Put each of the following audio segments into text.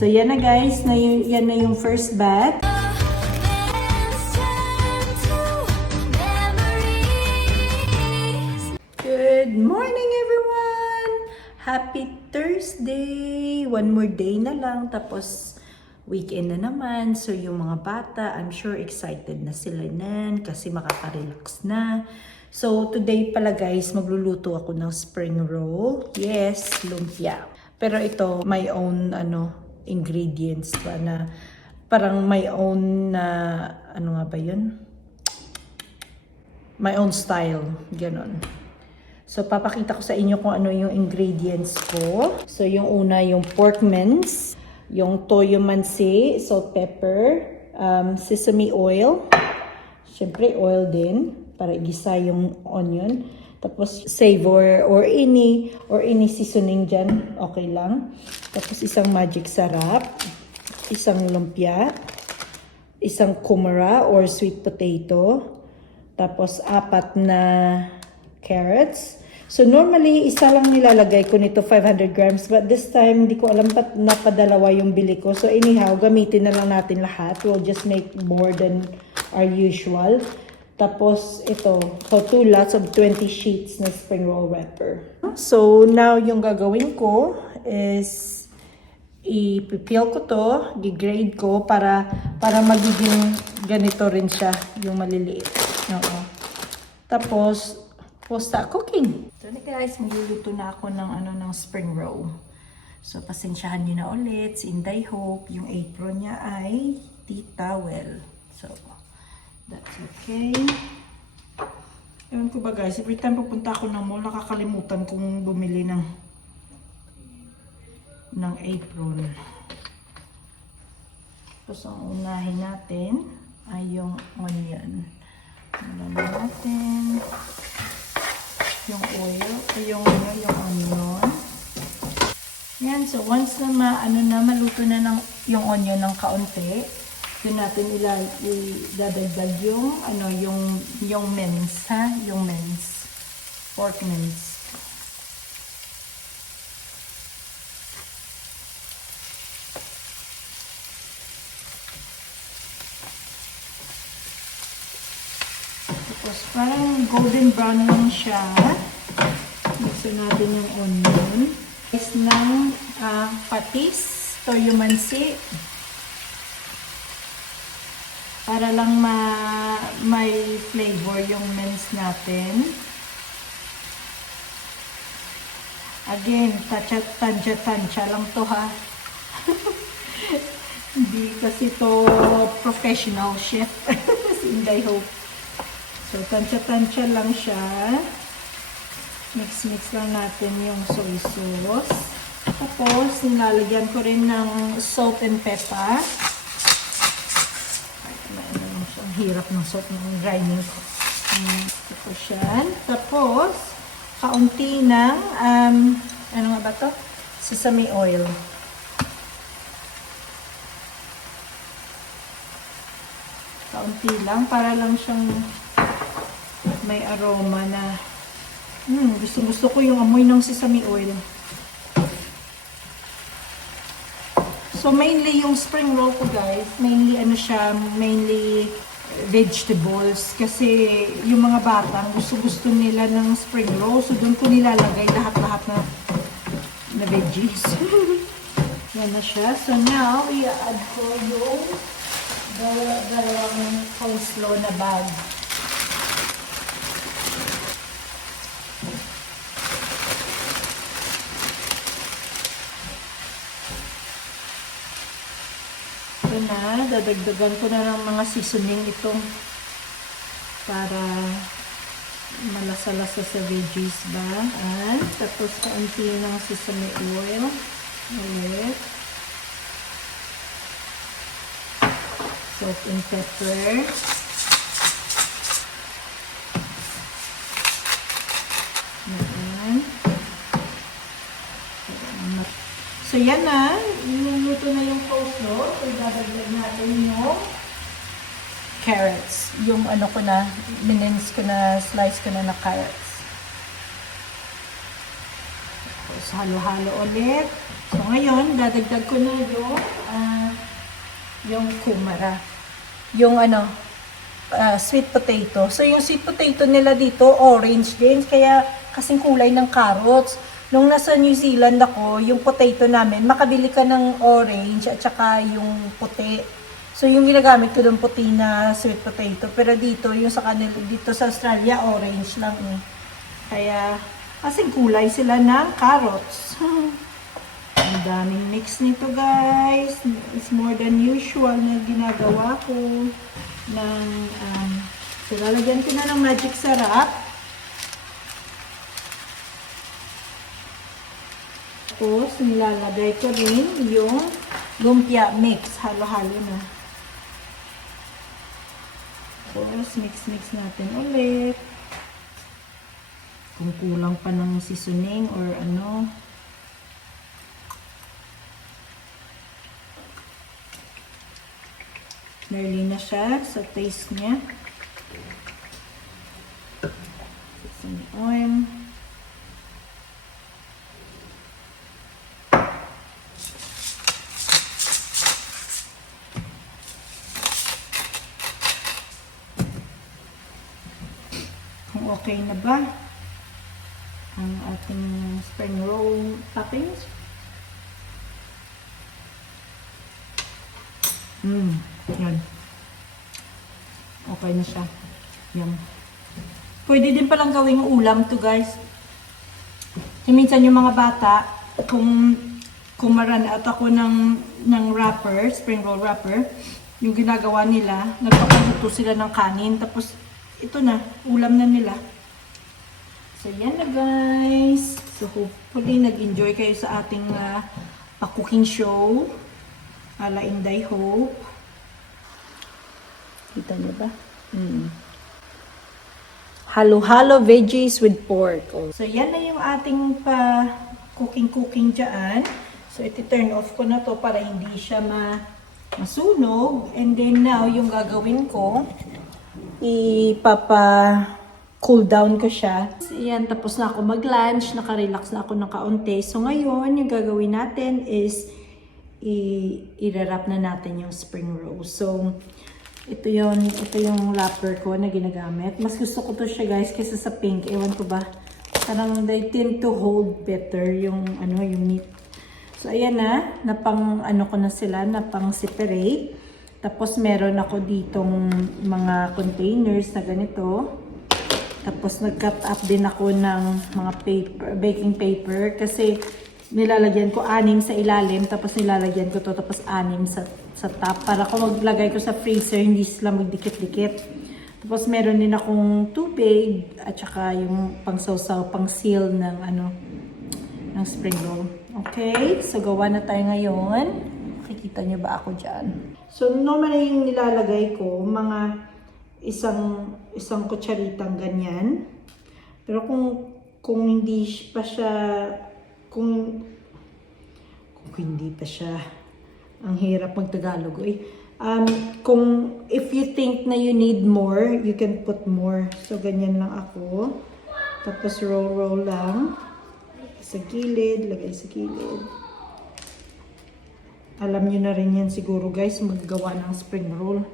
So yan na guys, yan na yung first batch. Good morning everyone! Happy Thursday! One more day na lang, tapos weekend na naman. So yung mga bata, I'm sure excited na sila nan kasi makaka-relax na. So today pala guys, magluluto ako ng spring roll. Yes, lumpia. Pero ito, my own ingredients pa na parang my own na ano nga ba yun? My own style, ganon. So, papakita ko sa inyo kung ano yung ingredients ko. So, yung una, yung pork mince, yung toyo mansi, salt, pepper, sesame oil, syempre oil din, para igisa yung onion. Tapos, savor or any seasoning dyan, okay lang. Tapos, isang magic sarap, isang lumpia, isang kumara or sweet potato, tapos 4 na carrots. So normally, isa lang nilalagay ko nito 500 grams. But this time, hindi ko alam ba't napadalawa yung bili ko. So anyhow, gamitin na lang natin lahat. We'll just make more than our usual. Tapos ito, so 2 lots of 20 sheets na spring roll wrapper. So now, yung gagawin ko is ipipeel ko to, di-grade ko para magiging ganito rin siya, yung maliliit. Oo. Tapos, we'll start cooking. So guys, magluluto na ako ng spring roll. So pasensyahan niyo na ulit, si Inday Hope, yung apron niya ay tea-towel. So, that's okay. Ewan ko ba guys, every time pupunta ako ng mall, nakakalimutan kong bumili ng apron. Tapos ang unahin natin ay yung onion. Unahin natin yung oil, yung onion. Yan, so once na maluto na yung onion ng kaunti, doon natin idadagdag yung mince, ha? Yung mince. Pork mince. Tapos parang golden brown lang siya. Mixo natin yung onion. Is ng patis, toyo mansi. Para lang may flavor yung mince natin. Again, tansya lang to ha. Hindi kasi to professional chef. Si Inday Hope. So, tansya lang siya. Mix lang natin yung soy sauce. Tapos, nilalagyan ko rin ng salt and pepper. Ang hirap ng salt ng grinding ko. Tapos yan. Tapos, kaunti ng, ano nga ba to? Sesame oil. Kaunti lang, para lang siyang may aroma na gusto ko yung amoy ng sesame oil. So mainly yung spring roll ko guys, mainly vegetables kasi yung mga batang gusto nila ng spring roll, so doon ko nilalagay lahat na veggies. Yan na siya. So now i-add ko yung dalawang coleslaw na bag. Ito na, dadagdagan ko na ng mga seasoning itong para malasa-lasa sa veggies ba. At tapos kaunti ng sesame oil. Ulit. Salt and pepper. So yan na, niluluto na yung coleslaw. So dadagdag natin yung carrots. Yung slice ko na carrots. Tapos halo-halo ulit. So, ngayon, dadagdag ko na yung kumara. Yung sweet potato. So, yung sweet potato nila dito, orange din. Kaya, kasing kulay ng carrots. Nung nasa New Zealand ako, yung potato namin, makabili ka ng orange at saka yung puti. So, yung ginagamit ko ng puti na sweet potato. Pero dito, yung sa kanila, dito sa Australia, orange lang eh. Kaya, kasing kulay sila ng carrots. Ang daming mix nito, guys. It's more than usual na ginagawa ko. So, lalagyan ko na ng magic sarap. Tapos, nilalagay ko rin yung lumpia mix. Halo-halo na. Tapos, mix-mix natin ulit. Kung kulang pa ng seasoning or ano. Nearly na siya sa taste niya. Some oil. Kung okay na ba ang ating spring roll toppings? Yan. Okay na siya. Yan. Pwede din palang gawing ulam to, guys. Minsan yung mga bata, kung maran at ako ng wrapper, spring roll wrapper, yung ginagawa nila, nagpapaluto sila ng kanin, tapos ito na, ulam na nila. So, yan na, guys. So, hopefully, nag-enjoy kayo sa ating cooking show. Ala Inday Hope. Kita niyo ba? Halo-halo veggies with pork. So, yan na yung ating cooking dyan. So, iti-turn off ko na to para hindi siya masunog. And then now, yung gagawin ko, cool down ko siya. Yan, tapos na ako mag-lunch. Naka-relax na ako ng kaunti. So, ngayon, yung gagawin natin is i-wrap na natin yung spring roll. So, ito yung wrapper ko na ginagamit. Mas gusto ko to siya, guys, kaysa sa pink. Ewan ko ba. Parang they tend to hold better yung meat. So, ayan na. Napang ko na sila, napang separate. Tapos, meron ako ditong mga containers na ganito. Tapos, nag-cut up din ako ng mga baking paper. Kasi, nilalagyan ko 6 sa ilalim, tapos nilalagyan ko to, tapos 6 sa top. Para kung maglagay ko sa freezer, hindi sila magdikit-dikit. Tapos meron din akong tubig, at saka yung pang-sausaw, pang-seal ng spring roll. Okay, so gawa na tayo ngayon. Nakikita niyo ba ako dyan? So normally yung nilalagay ko, mga isang kutsaritang ganyan. Pero kung hindi pa siya, kung hindi pa siya, ang hirap mag-Tagalog if you think na you need more, you can put more. So, ganyan lang ako. Tapos, roll lang. Sa gilid, lagay sa gilid. Alam nyo na rin yan siguro, guys, maggawa ng spring roll.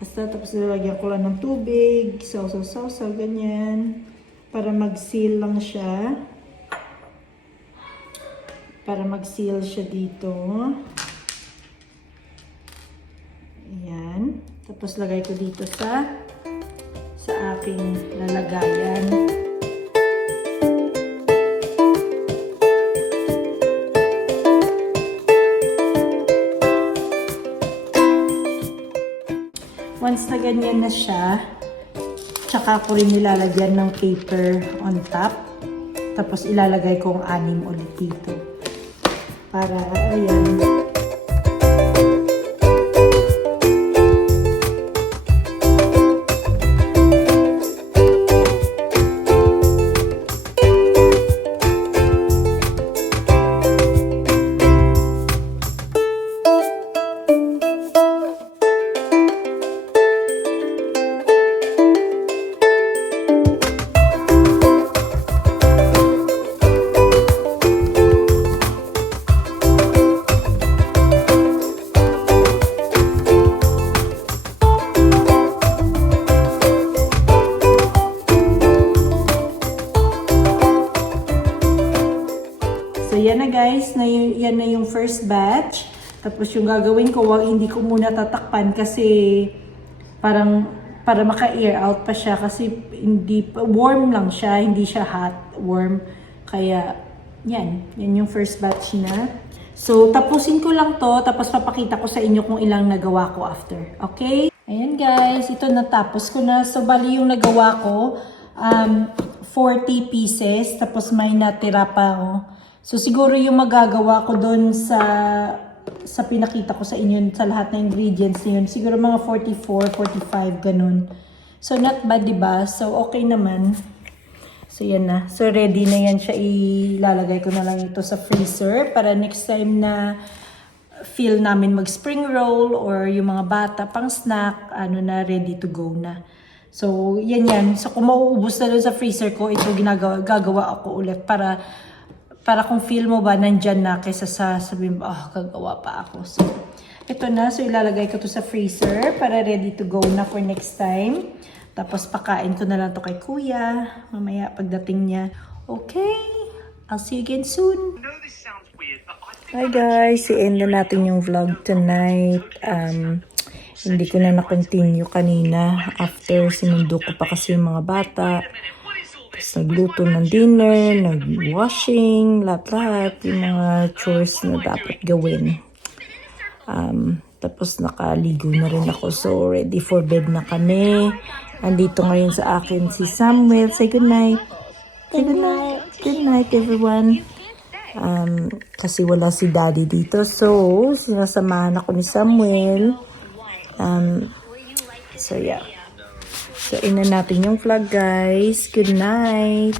Basta, tapos nilagyan ko lang ng tubig, sausaw, ganyan. Para mag-seal lang siya. Para mag-seal siya dito. Ayan. Tapos lagay ko dito sa aking lalagayan. Once na ganyan na siya, tsaka ko rin nilalagyan ng paper on top. Tapos ilalagay ko ang 6 ulit dito. Para, ayan. So, yan na guys. Yan na yung first batch. Tapos yung gagawin ko, hindi ko muna tatakpan kasi parang para maka-air out pa siya kasi warm lang siya, hindi siya hot, warm. Kaya, yan yung first batch na. So, tapusin ko lang to, tapos papakita ko sa inyo kung ilang nagawa ko after. Okay? Ayan guys, ito natapos ko na. So, bali yung nagawa ko, 40 pieces, tapos may natira pa ako. So, siguro yung magagawa ko doon sa pinakita ko sa inyo sa lahat ng ingredients na yun. Siguro mga 44, 45, ganun. So, not bad, diba? So, okay naman. So, yan na. So, ready na yan siya. Ilalagay ko na lang ito sa freezer para next time na feel namin mag-spring roll or yung mga bata pang snack, ready to go na. So, yan. So, kung mauubos na doon sa freezer ko, ito gagawa ako ulit para kung feel mo ba, nandyan na kaysa sabihin mo, gagawa pa ako. So, ito na. So, ilalagay ko to sa freezer para ready to go na for next time. Tapos, pakain ko na lang to kay kuya. Mamaya, pagdating niya. Okay. I'll see you again soon. Hi guys. I-end na natin yung vlog tonight. Hindi ko na na-continue kanina. After, sinundo ko pa kasi yung mga bata. Tapos nagluto ng dinner, nag-washing, lahat-lahat, yung mga chores na dapat gawin. Tapos nakaligo na rin ako, so ready for bed na kami. Andito ngayon sa akin si Samuel. Say good night. Say good night. Good night everyone. Kasi wala si daddy dito, so sinasamahan ako ni Samuel. So yeah. So, ina natin yung vlog, guys. Good night.